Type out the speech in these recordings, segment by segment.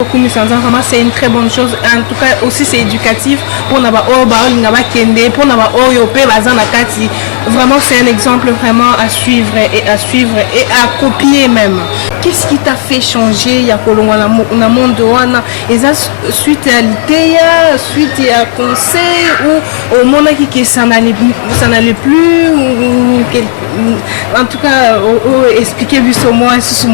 Vraiment, c'est une très bonne chose. En tout cas, aussi, c'est éducatif. Pour vraiment, c'est un exemple vraiment à suivre et à copier même. Qu'est-ce qui t'a fait changer? Il y a un monde et ça suite à l'idée, suite à conseil ou au monde qui ça n'allait plus ou en tout cas expliquer au moins parce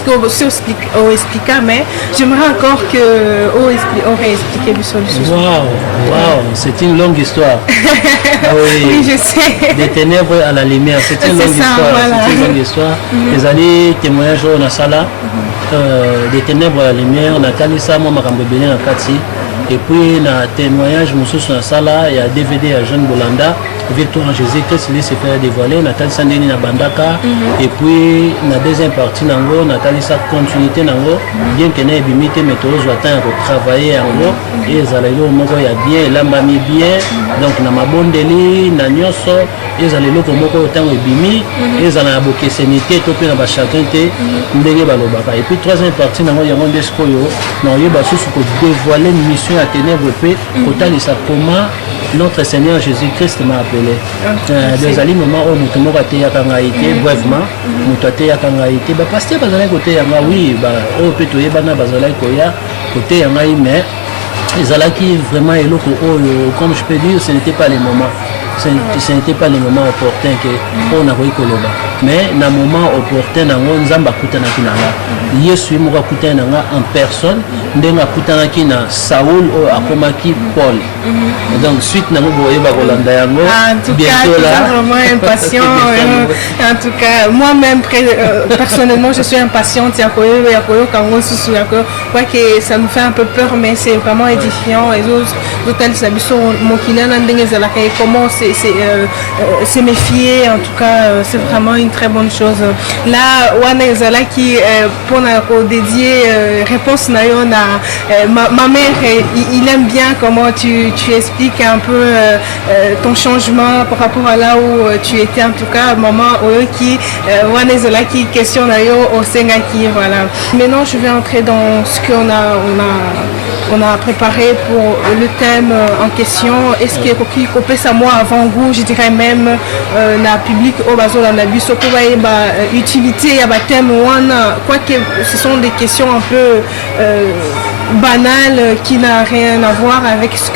que aussi expliquer mais j'aimerais encore que aurait expliqué du solution. Wow, c'est une longue histoire. Oui, je sais. Des ténèbres à la lumière, c'est une longue histoire. Voilà. C'est une longue histoire. Les années témoignages on a ça là, des ténèbres à la lumière, on a calé ça moi makambo béné en Kati. Et puis na témoignage monsieur sur ça là, il y a DVD à Jeune Bolanda. Victoire en Jésus-Christ, il s'est fait dévoiler, Nathalie Sandeni na Bandaka, et puis la deuxième partie, Nathalie sa continuité, bien qu'elle ait limité, mais tous les temps pour travailler en haut, et ils allaient au Moko, il y a bien, il a mamie bien, donc na Mabondeli, na Nyoso, ils allaient au Moko, autant au Bimi, ils allaient à Bokesenité, topé dans chacun, et puis troisième partie, il y a un descoyo, il y a un pour dévoiler une mission à ténèbres, pour ça comment notre Seigneur Jésus-Christ m'a appelé. Des alliés moments où nous avons été à Kangaïté, brèvement, nous avons été à Kangaïté. Parce que côté oui, on peut tout yébana bazalai koya côté yangaï, mais les alaki vraiment comme je peux dire, ce n'était pas les moments. Ce n'était pas les moments opportuns que on a vu Koloba. Mais dans le moment opportun, nous avons kutana kinanga. Yesu muka kutana en personne, ndenga kutana kina Saoul ou akomaki Paul. Donc suite na ngoboye ba Kolanda yango. En tout cas, vraiment impatient. En tout cas, moi-même personnellement, je suis impatiente. Je crois que ça nous fait un peu peur, mais c'est vraiment édifiant. Les autres comment c'est méfier. En tout cas, c'est vraiment une très bonne chose. Là, Wana Zala qui pour dédier réponse na ma mère, il aime bien comment tu expliques un peu ton changement par rapport à là où tu étais. En tout cas, maman qui Wana Zala qui questionne au Sengaki, voilà. Maintenant, je vais entrer dans ce qu'on a préparé pour le thème en question. Est-ce que Kopé ça moi avant goût, je dirais même la public au bazo dans la bus utilité il y a thème quoique ce sont des questions un peu banales qui n'a rien à voir avec ce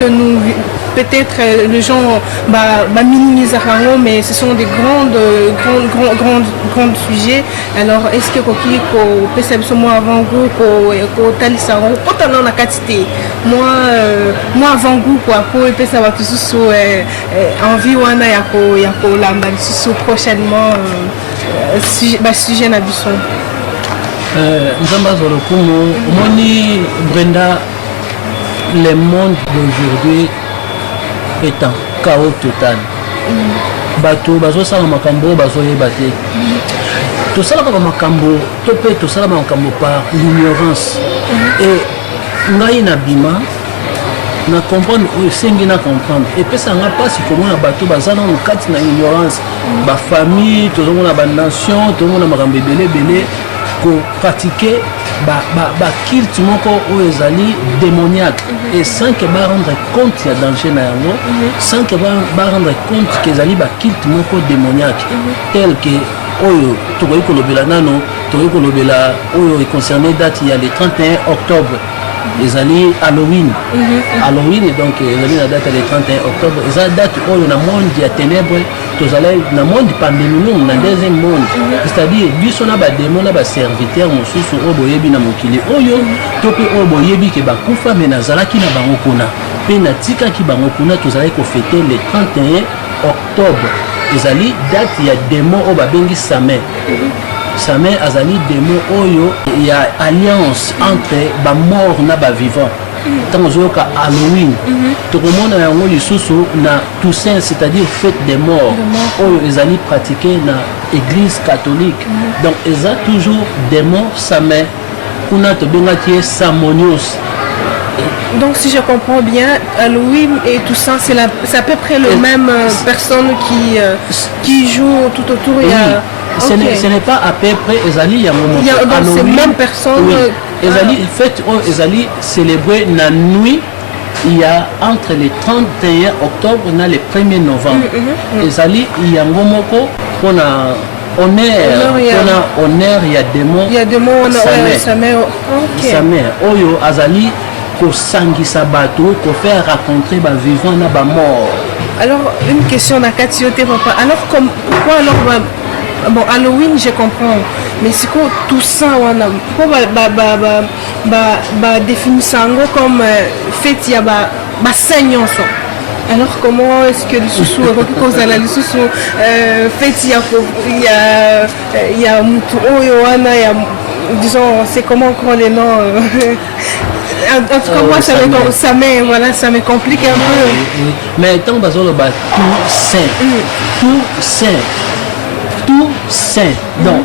que nous peut-être les gens minimisent, mais ce sont des grands sujets. Alors, est-ce que Koki peut s'absorber moi avant goût ko talisaro potana na quantité moi avant goût quoi ko peut ça va tout sous envie wana ya ko lamba sous prochainement sujet na biso nzamba zolo kumo moni Brenda. Le monde d'aujourd'hui est en chaos total. Bato bazo sala makambo bazo yebate. Tout ça comme makambo, topé tout ça makambo par l'ignorance. Et ngai na bima na comprendre ou sengi na comprendre. Et puis ça n'a pas si comment na bato bazana en kati na ignorance. Ba famille, tout le monde na ba nation, tout le monde na makambo belé ko pratiquer culte moko ezali démoniaque et sans que ba rendre compte ya danger na yango sans que ba rendre compte que ezali culte moko démoniaque tel que oyo tokoki kolobela nano tokoki kolobela oyo concerné date il y a le 31 octobre ezali Halloween Halloween donc ezali la date le 31 octobre eza date oyo na monde ya ténèbres tozalai na monde pandémie na deuxième monde c'est-à-dire biso na ba démon na ba serviteur mosusu oyo boyebi na mokili oyo to pe oyo boyebi ke bakufa me nazalaki na bango kuna pe na tikaki bango kuna tozalai ko fêter le 31 octobre ezali date ya démon oyo babengi Samé azali démon oyo il y a alliance entre ba mort na ba vivant. Tant que Halloween, tout le monde a un lisusu na Toussaint, c'est-à-dire fête des morts. Oyo ezali pratiqué na église catholique. Donc ils ont toujours démon Samé. Kuna to benga qui est Samonius. Donc si je comprends bien, Halloween et tout ça, c'est à peu près le même personne qui joue tout autour. Oui. Il y a... Ce n'est pas à peu près Ezali, il y a donc c'est même personne. Oui. Ezali, fait, Ezali célébrer la nuit. Il y a entre le 31 octobre et le 1er novembre. Ezali, il y a un momoko pour honneur, il y a des mots. Il y a des mots, ça met. Ça met. Oyo Azali, ko sangi sabato, ko faire rencontrer ba vivant na ba mort. Alors, une question na Katiote, papa. Alors, pourquoi alors bon, Halloween, je comprends. Mais c'est quoi tout ça, pourquoi définir ça comme fête, il y a saignant ça. Alors comment est-ce que le sous-sous, fête, il y a disons, c'est comment encore les noms en tout cas, moi, ça me complique un peu. Mais tant que tout saint. Donc,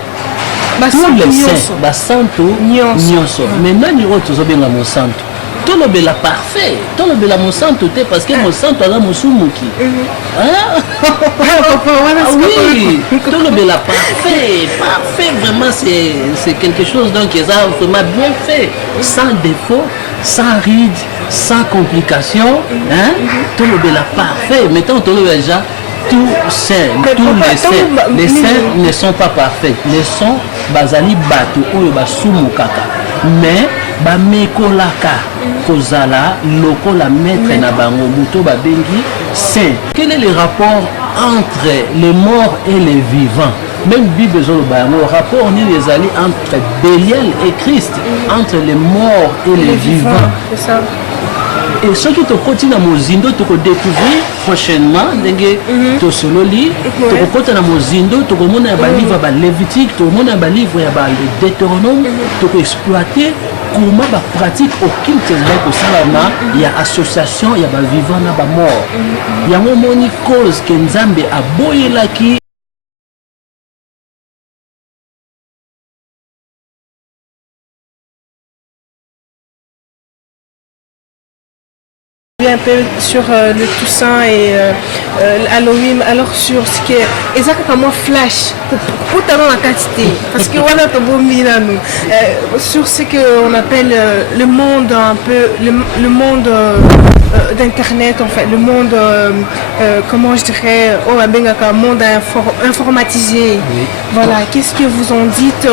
tous les saints, santo, nyonso. Mais nani autre zobenga mon santo. Tout le bel parfait. Tout le bel mon santo parce que mon santo a mon soumuki. Oui, tout le bel parfait. Parfait, vraiment, c'est quelque chose donc qui est vraiment bien fait. Sans défaut, sans ride, sans complication. Tout le bel parfait. Mettons tout le déjà. Tous les saints ne sont pas parfaits. Les saints, bazali batu oyo basumu kaka. Mais bamekolaka kozala lokola maître na bango buto babengi saint. Quel est le rapport entre les morts et les vivants? Même Bible le rapport ni les alliés entre Bélial et Christ, entre les morts et les vivants. C'est ça. Et ce qui te continue à Mozindo, tu peux découvrir prochainement, tu sololi, tu peux continuer à Mozindo, tu peux monter un livre à Lévitique, tu peux monter un livre à Deutéronome, tu peux exploiter comment la pratique aucune terrain pour ça. Il y a association, il y a vivant, il y a mort. Il y a une cause que Nzambe a boyé là qui. Un peu sur le Toussaint et Halloween, alors sur ce qui est exactement flash pour la quantité parce que voilà sur ce qu'on appelle le monde un peu le monde d'internet en fait, le monde comment je dirais un monde informatisé. Oui. Voilà, qu'est-ce que vous en dites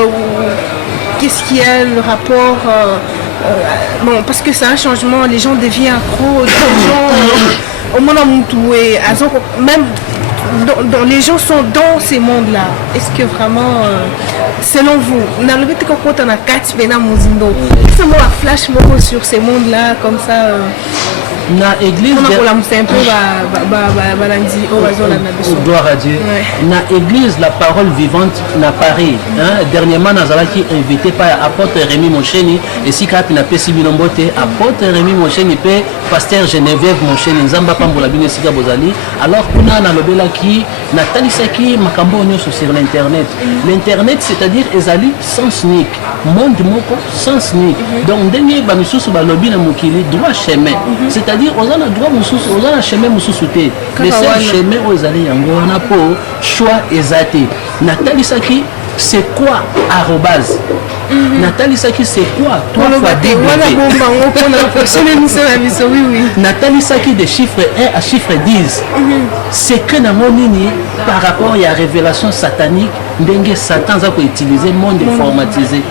qu'est-ce qui est le rapport bon, parce que c'est un changement, les gens deviennent accros, au monde même les gens sont dans ces mondes-là. Est-ce que vraiment, selon vous, on a levé quand on a 4 Muzindo, est-ce que moi flash sur ces mondes-là comme ça? Na église gloire à Dieu. Na église la parole vivante na Paris dernièrement nazala qui invité par apôtre Rémi Mocheni et si cap na pesi binombote apôtre Rémi Mocheni pe pasteur Geneviève Mocheni nzamba pambola bino sika bozali alors kuna na lobela qui na talisaki makambo nyoso sur l'internet. L'internet c'est-à-dire ezali sens unique monde moko sens unique donc ndenge ba misusu ba lobi na mokili droit chemin c'est-à-dire on a le droit on a le chemin mususute le seul chemin aux allées yango on a pour choix exacté Nathalie Saki c'est quoi arrobase Nathalie Saki c'est quoi 3 fois Nathalie Saki de chiffre 1 à chiffre 10 c'est que dans mon ligne par rapport à la révélation satanique ndenge Satan a utilisé monde informatisé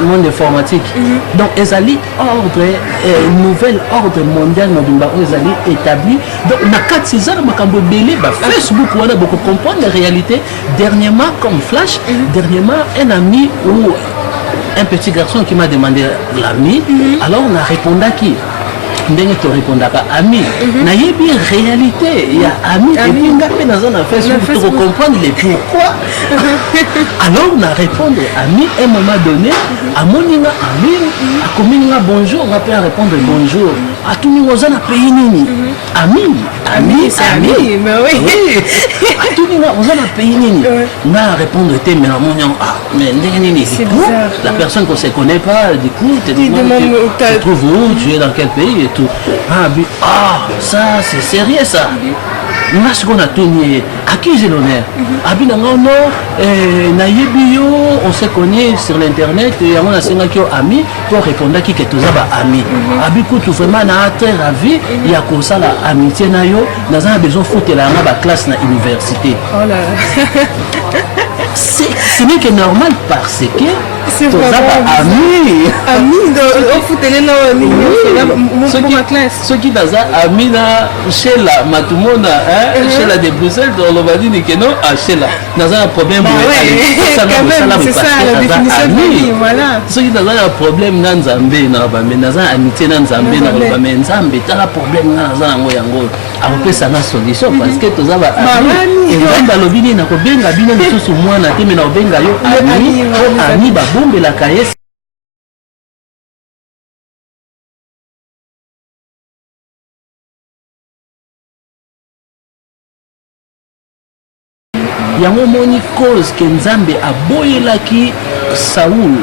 monde informatique. Donc, ezali ordre, nouvel ordre mondial ezali établi. Donc, na 4-6 ans, makambo belé, Facebook, on a beaucoup comprendre la réalité. Dernièrement, comme flash, dernièrement, un ami ou un petit garçon qui m'a demandé l'ami, alors on a répondu à qui? Ndenge to répondaka ami na yebi réalité il y a ami et puis ngapé dans un Facebook pour comprendre les pourquoi alors on a répondu ami à un moment donné à moninga ami à kominga bonjour on va pas répondre bonjour atuni oza na pays nini ami c'est ami, mais oui. atuni oza na pays nini nga répondre te mais namoni mais ndenge nini la personne qu'on se connaît pas du coup te demande tu trouves où, tu es dans quel pays et tout. Ça c'est sérieux ça. Nga sikoyo natuni à qui j'ai l'honneur abi nanga non nayebi yo on se connaît sur l'internet yango nasengaki yo ami to répondaki ke toza ba ami abi kutu vraiment na très ravi ya kosala amitié na yo naza na besoin futela yanga ba classe na université. Oh là là. Ce n'est que normal parce que c'est vraiment ami au futele na ni ma classe ce qui daza ami na Sheila matumona Sheila de Bruxelles dans le badini que non à Sheila naza un problème c'est ça la définition de ami voilà ce qui daza un problème na Nzambe na ba mais naza amitié na Nzambe na ba mais Nzambe tala problème na naza yango akopesa na solution parce que toza ba ami et dans le bini na ko benga bino lisusu mwana te mais na benga yo ami ba bombe la kaye yango moni cause que Nzambe aboyelaki Saoul